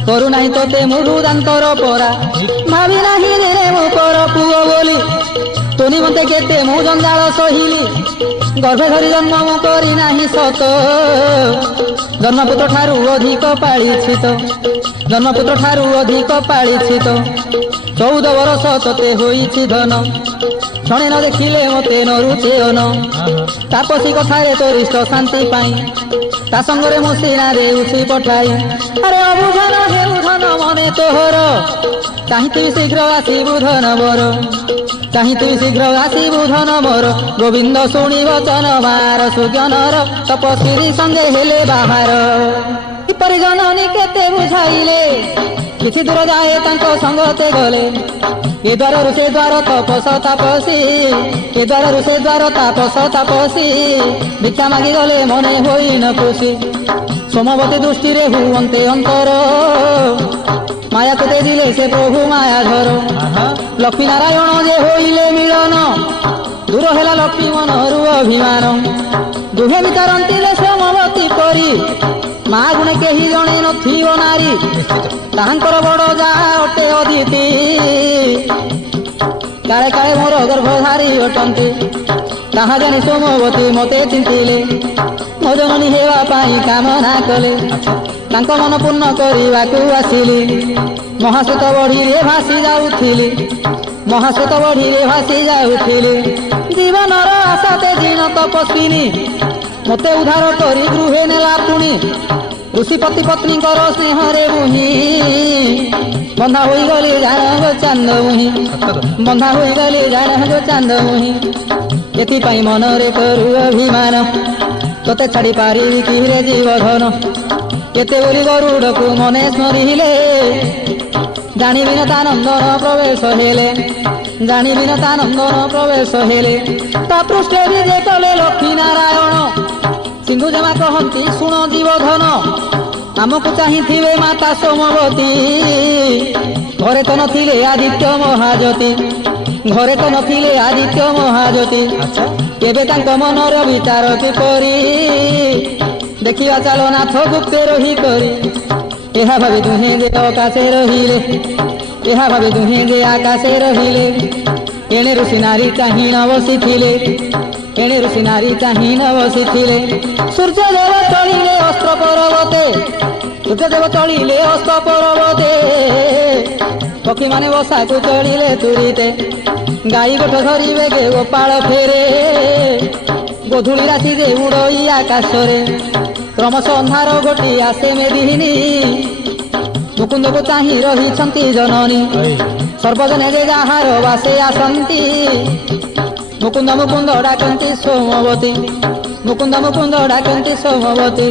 करुना तोते मु हृदांतर परा भावी नाही रे मो पर पुओ बोली तो निमंते केते मु जंजाल सहिली गर्भे धरी जन्म मु करी नाही सत जन्मपुत्र ठारू अधिक पाळिछि तो जन्मपुत्र ठारू अधिक पाळिछि तो 14 वर्ष तोते होइछि धन क्षणे न देखिले मते न रुचे अन तापसी कथारे तोरिष्ट शांति पाई ता संगरे मो सीना रे उछि पठाई अरे अबुधन हे उधन मने तोहर चाहितु शीघ्र आसी बुधन बर चाहितु शीघ्र आसी बुधन मोर गोविंद शुणी वचन मार सुज्ञानर तपस्वी संगे हेले बाहार किपरि जननी केते बुझाइले किछि दूर जाए तांको संगते गले ए द्वार से द्वार तपस तापसी ए द्वार से द्वार तापस तापसी भिक्षा मागी गले मने होई न खुशी सोमवती दृष्टि रे हुवन्ते अंतर माया केते दिले से प्रभु माया धर लक्ष्मी नारायण जे होइले मिलन दूर हेला लक्ष्मी मनरु अभिमान दुहे विचारंतिले सोमवती परी मा गुणे केही जणे नथिव नारी ताहांकर बड़ जा अटे अदिति काले काले मोर गर्भधारी अटंती ताहा जानी सोमवती मते चिंतिले मो जननी हेवा पाई कामना कले तांको मन पूर्ण करिबाकु आसिली महाश्वेत बढी रे भासी जाउथिली महाश्वेत बढी रे भासी जाउथिली जीवनर आशा ते जीर्ण तपस्विनी मते उद्धार करी गृहे नेला पुणी ऋषिपति पत्नी स्नेह रे मुहि बंधा होई गली जान चांद मुहि बंधा होई गली जान चांद मुहि एथि पाई मन रे करू अभिमान तोते छाड़ी पारिबी कि रे जीवधन केते बोली गरुड़ को मने स्मरिले जानिबि न तानंदन प्रवेश हेले जानिबि न तानंदन प्रवेश हेले ता पृष्ठे जे कले लक्ष्मी नारायण सिंधु जमा कहती शुण जीवधन आमको चाहिए माता सोमवती घरे तो नथिले आदित्य महाज्योति घरे तो नथिले आदित्य महाज्योति केबे तांको मनर विचार करी देखिया चलो नाथ गुप्ते रही करी एहा भावे दुहे जे आकाशे रहिले एहा भावे दुहे जे आकाशे रहिले एणे ऋषि नारी चाही न बसिथिले एणे ऋषि नारी चाही न बसिथिले सूर्यदेव चलिले अस्त्र पर्वते सूर्यदेव चलिले अस्त्र पर्वते पक्षी माने बसाकु चढ़िले तुरीते गाई गोठ धरिबे गे गोपाल फेरे गोधूली राशि जे उड़ई आकाशरे क्रमश अंधार घोटी आसे मेदिनी मुकुंद को चाही रही जननी सर्वजने जे जाहार बासे आसंती मुकुंद मुकुंद डाकंती सोमवती मुकुंद मुकुंद डाकंती सोमवती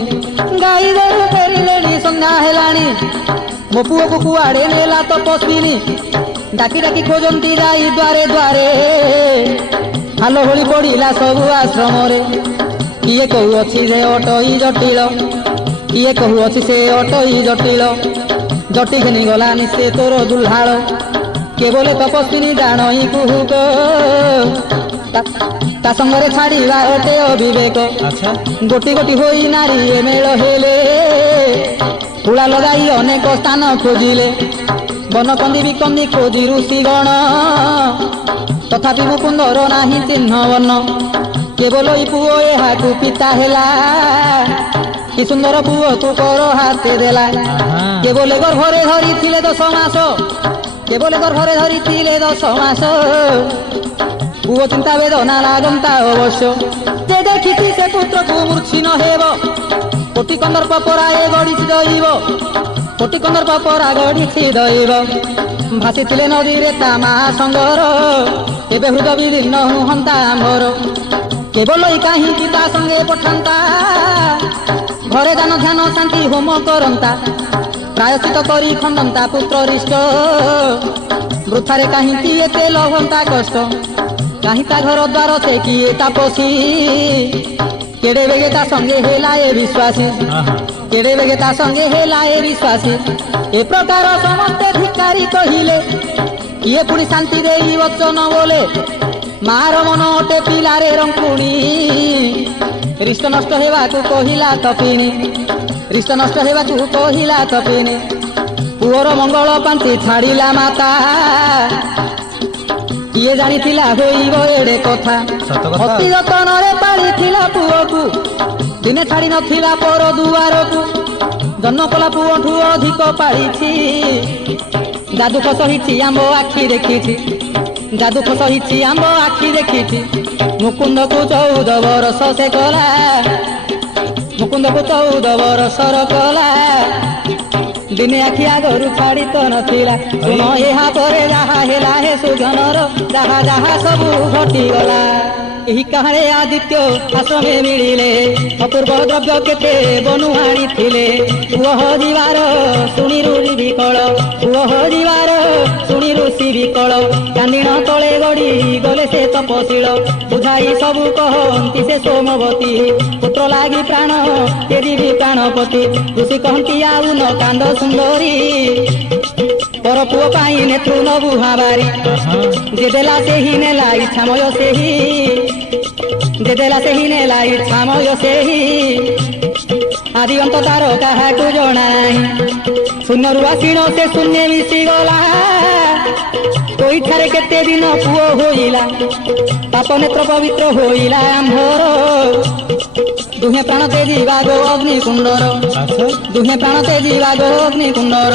गाई गोरु फेरिले संध्या हेलाणी मो पुओ को कुआड़े नेला तपस्विनी डाकी डाकी खोजंती जाई द्वारे द्वारे हालो होली पड़िला सबु आश्रम रे किए कहू अच्छी से अटई जटिल किए कहू अच्छी से अटई जटिल जटी घनी गलानी से तोर दुल्हाड़ के बोले तपस्विनी जानई कुहुक ता संगरे छाड़िला अटे अविवेक गोटी गोटी होई नारी ए मेल हेले हुड़ा लगाई अनेक स्थान खोजिले बन कंदी विकंदी खोजी ऋषि गण तथापि मुकुंदर नाही चिन्ह बन केवल पुओ एहाकु पिता हेला कि सुंदर पुओ तू कर हाथे देला केवल गर्भरे धरी थिले 10 मास केवल गर्भरे धरी थिले 10 मास पुओ चिंता वेदना लागंता अवश्य जे देखिछि से पुत्र को मूर्छिन हेब कोटि कंदर्प पराए गढ़ी दैव कोटि कंदर्प परा गढ़ी दैव भासी थिले नदी रे ता मा संगर एबे हृदय विदीर्ण हुहंता आंबर केवल कहीं पिता संगे पठांता घरे दान ध्यान शांति होम करंता प्रायश्चित करी खंडंता पुत्र रिष्ट वृथारे कहीं एते लभंता कष्ट कहीं ता घर द्वार से किए तापसी केड़े बेगे ता संगे हेला ए विश्वासी केड़े बेगे ता संगे हेला ए विश्वासी ए प्रकार समस्ते धिकारी कहिले किए पुणी शांति देई वचन बोले मार मन अटे पिलारे रंकुणी रिष्ट नष्ट हेबाकू कहिला तपिनी रिष्ट नष्ट हेबाकू कहिला तपिनी पुअर मंगल पांति छाड़िला माता किए जानिथिला होइबो एडे कथा अति जतनरे पालिथिला पुअकू दिने छाड़ी नथिला पर दुआरकू जन्म कला पुअठू अधिक पालिछि जादू सहिछि आंब आखि देखिछि जादू सहिछि आंब आखि देखिछि मुकुंद को 14 वर्ष से कला मुकुंद को 14 वर्षर कला दिने आखि आगरू छाड़ी तो नथिला सुन ଏହା ପରେ ଯାହା ହେଲା हे सुजनर ଯାହା ଯାହା ସବୁ घटिगला ଏହି କାହାଣୀ ଆଦିତ୍ୟ ଆଶ୍ରମେ ମିଳିଲେ ଅପୂର୍ବ ଦ୍ରବ୍ୟ କେତେ ବନୁ ଆଣିଥିଲେ ପୁଅ ହଜିବାର ଶୁଣି ଋଷି ବିକଳ ପୁଅ ହଜିବାର ଶୁଣି ଋଷି ବିକଳ କାନ୍ଦିଣ ତଳେ ଗଡ଼ି ଗଲେ ସେ ତପଶୀଳ ବୁଝାଇ ସବୁ କହନ୍ତି ସେ ସୋମବତୀ ପୁତ୍ର ଲାଗି ପ୍ରାଣ ତେରିବି ପ୍ରାଣପତି ଋଷି କହନ୍ତି ଆଉ ନ କାନ୍ଦ ସୁନ୍ଦରୀ पर पुओ पाई नेत्रु नबु हाबारी जे देला से ही नेला इच्छामय से ही जे देला से ही नेला इच्छामय से ही आदि अंत तार काहाकू जଣା नाही शून्य रु आसीण से शून्य मिसी गला कोई ठारे केते दिन पुओ होइला ताप नेत्र पवित्र होइला आंभर दुहे प्राण तेजी बागो अग्नि कुंडर दुहे प्राण तेजी बागो अग्नि कुंडर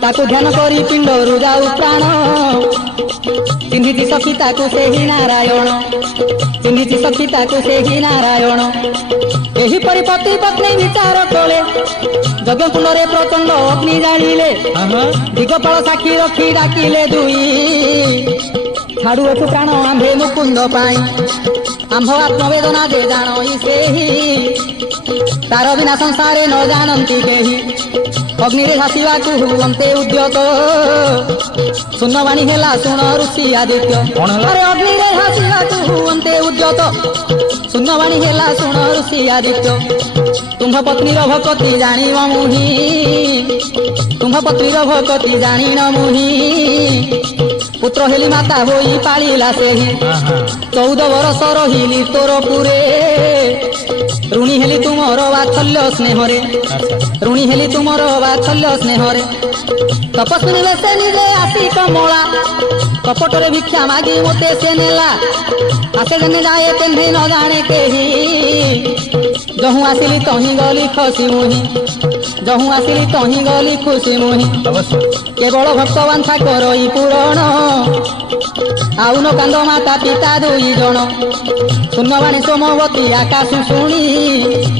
ताकू ध्यान करी पिंडरू जाऊ प्राण चिन्हिति सखी ताकू सेही नारायण चिन्हिति सखी ताकू सेही नारायण एही परि पति पत्नी विचार कले यज्ञ कुंडरे प्रचंड अग्नि जालिले दिगपाल साक्षी रखी डाकिले दुई छाड़ू एठू प्राण आंभे मुकुंद पाई आंभ आत्मवेदना जे जाणई सेही तार बिना संसारे न जानती केही अग्नि भाषिवाकू हुवन्ते उद्यत शून्यवाणी हेला शुण ऋषि आदित्य अरे अग्नि भाषिवाकू हुवन्ते उद्यत शून्यवाणी हेला शुण ऋषि आदित्य तुम्भ पत्नीर भकति जानिब मुहि तुम्भ पत्नीर भकति जानिन मुहि पुत्र हेली माता होई पालिला सेही 14 वर्ष रहिली तोर पुरे ऋणी हेली तुमर वात्सल्य स्नेहरे ऋणी हेली तुमर वात्सल्य स्नेहरे तपस्वी बेसे निजे आसी कमला कपटरे भिक्षा मागी मोते से नेला आसे जने जाए तेन्हे न जाने केही जहु आसिली तही गली खसी मुहि जहु आसिली तही गली खुशी मुहि केवल भक्त वांछा करई पूरण आउ न कांद माता पिता दुई जन शून्यवाणी सोमवती आकाश शुणी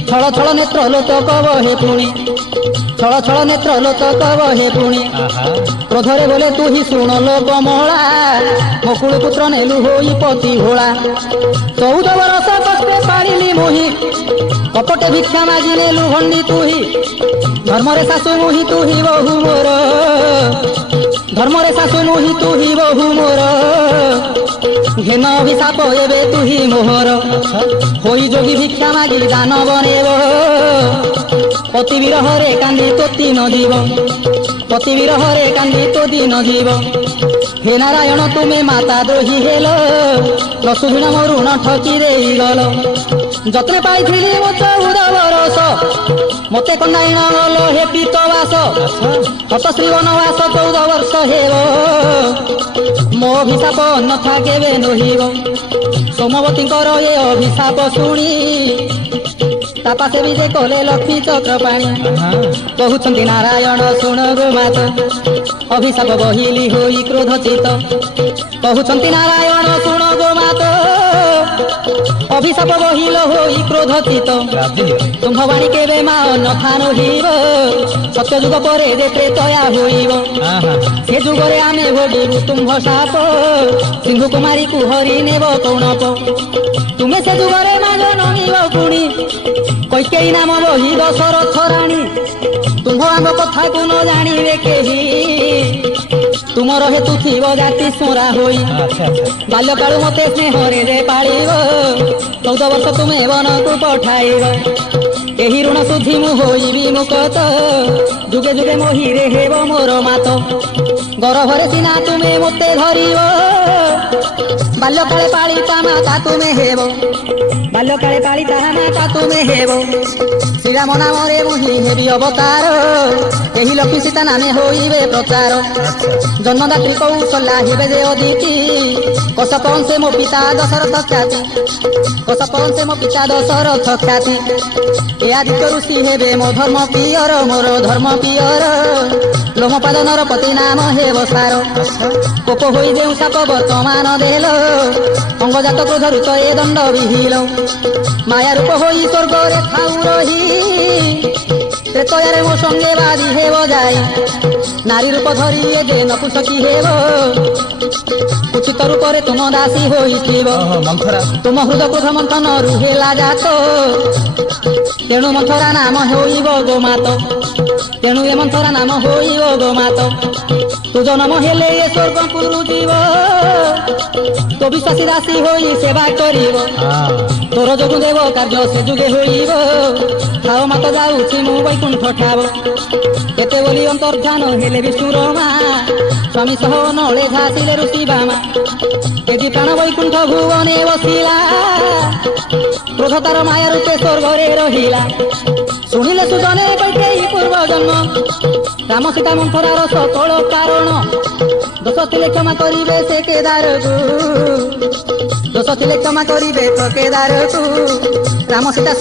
छल छल नेत्र लोतक बहे पुणी छल छल नेत्र लोतक बहे पुणी क्रोधरे बोले तू ही शुण लो कमला मकुल पुत्र नेलु होई पति भोला 14 वर्ष कष्टे पालिली मोहि कपटे भिक्षा मागी नेलु भंडी तू ही धर्मरे शाशु मुहि तू ही बहु मोर धर्मरे शाशु मुहि तू ही बहु मोर घेन अभिशाप एबे तू ही मोहर होई जोगी भिक्षा मागी दान बनेब पति विरहरे कांदी तो तीन जीव पति विरहरे कांदी तो दिन जीव हे नारायण तुमे माता द्रोही हेलो रसुभिण मरुण ठकी देई गल जत्रे पाइथिली मो 14 वर्ष मते कन्दाईन गल हे पीतवास हतश्री वनवास 14 वर्ष हेब मो अभिशाप अन्यथा केबे नहिब सोमवतींकर ए अभिशाप शुणी तापासे भी जे कोले लक्ष्मी चक्र पाणी कहउछन्ति नारायण शुण गो मात अभिशाप बहिली होई क्रोध चित कहउछन्ति नारायण शुण गो मात अभिशाप बहिल होई क्रोध चित तुम्भवाणी केबे मा अन्यथा नहिब सत्य जुग परे जेते तया होइब से जुगरे आमे भोगिबु तुम्भ शाप सिंधु कुमारी को हरि नेब कौणप तुमे से जुगरे माग नमिब पुणी कैकेयी नाम बही दशरथ राणी तुम्भ आम कथा को न जानिबे केही तुमर हेतु थिब जाति स्मरा होई बाल्यकालु मते स्नेहरे जे पालिब 14 वर्ष तुमे वन को पठाइब ଏହି ଋଣ ସୁଧି ମୁଁ ହୋଇବି ମୁକତ ଯୁଗେ ଯୁଗେ ମୋହିରେ ହେବ ମୋର ମାତ ଗର୍ଭରେ ସିନା ତୁମେ ମୋତେ ଧରିବ ବାଲ୍ୟକାଳେ ପାଳିତା ମାତା ତୁମେ ହେବ ବାଲ୍ୟକାଳେ ପାଳିତା ମାତା ତୁମେ ହେବ ଶ୍ରୀରାମ ନାମରେ ମୁଁ ହିଁ ହେବି ଅବତାର ଏହି ଲକ୍ଷ୍ମୀ ସୀତା ନାମେ ହୋଇବେ ପ୍ରଚାର ଜନ୍ମଦାତ୍ରୀ କୌଶଲ୍ୟା ହେବେ ଯେ ଅଦିତି କଶ୍ୟପଂସେ ମୋ ପିତା ଦଶରଥ ଖ୍ୟାତି କଶ୍ୟପଂସେ ମୋ ପିତା ଦଶରଥ ଖ୍ୟାତି ଏ ଆଦିତ୍ୟ ଋଷି ହେବେ ମୋ ଧର୍ମ ପିୟର ମୋର ଧର୍ମ ପିୟର ଲୋମପାଦ ନରପତି ନାମ ହେବ ସାର କୋପ ହୋଇ ଯେଉଁ ସାପ ବର୍ତ୍ତମାନ ଦେଲ ଅଙ୍ଗଜାତ କ୍ରୋଧରୁ ତ ଏ ଦଣ୍ଡ ବିହିଲ ମାୟା ରୂପ ହୋଇ ସ୍ୱର୍ଗରେ ଥାଉ ରହି ତ୍ରେତୟାରେ ମୋ ସଙ୍ଗେ ବାଦି ହେବ ଯାଇ ନାରୀ ରୂପ ଧରି ଏ ଯେ ନପୁସକି ହେବ ଉଚିତ ରୂପରେ ତୁମ ଦାସୀ ହୋଇଥିବ ତୁମ ହୃଦ କ୍ରୋଧ ମନ୍ଥନରୁ ହେଲା ଜାତ ତେଣୁ ମନ୍ଥରା ନାମ ହୋଇବ ଗୋମାତ ତେଣୁ ଏ ମନ୍ଥରା ନାମ ହୋଇବ ଗୋମାତ ତୁ ଜନ୍ମ ହେଲେ ଏ ସ୍ୱର୍ଗପୁରୁ ଯିବ ତୋ ବିଶ୍ୱାସୀ ଦାସୀ ହୋଇ ସେବା କରିବ ତୋର ଯୋଗୁ ଦେବ କାର୍ଯ୍ୟ ସେ ଯୁଗେ ହୋଇବ ଥାଅ ମାତ ଯାଉଛି ମୁଁ ବୈକୁଣ୍ଠ ଠାବ କେତେ ବୋଲି ଅନ୍ତର୍ଧ୍ୟାନ ହେଲେ ବିଷ୍ଣୁର ମା ସ୍ୱାମୀ ସହ ନଳେ ଝାସିଲେ ଋଷି ବାମା କେଜି ପ୍ରାଣ ବୈକୁଣ୍ଠ ଭୁବନେ ବସିଲା କ୍ରୋଧ ତାର ମାୟା ରୂପେ ସ୍ୱର୍ଗରେ ରହିଲା ଶୁଣିଲେ ସୁଜନେ କୈକେୟୀ ପୂର୍ବ ଜନ୍ମ ରାମ ସୀତା ମନ୍ଥରାର ସକଳ କାରଣ ଦୋଷ ଥିଲେ କ୍ଷମା କରିବେ ସେ କେଦାରକୁ ଦୋଷ ଥିଲେ କ୍ଷମା କରିବେ ତ କେଦାରକୁ ରାମ ସୀତା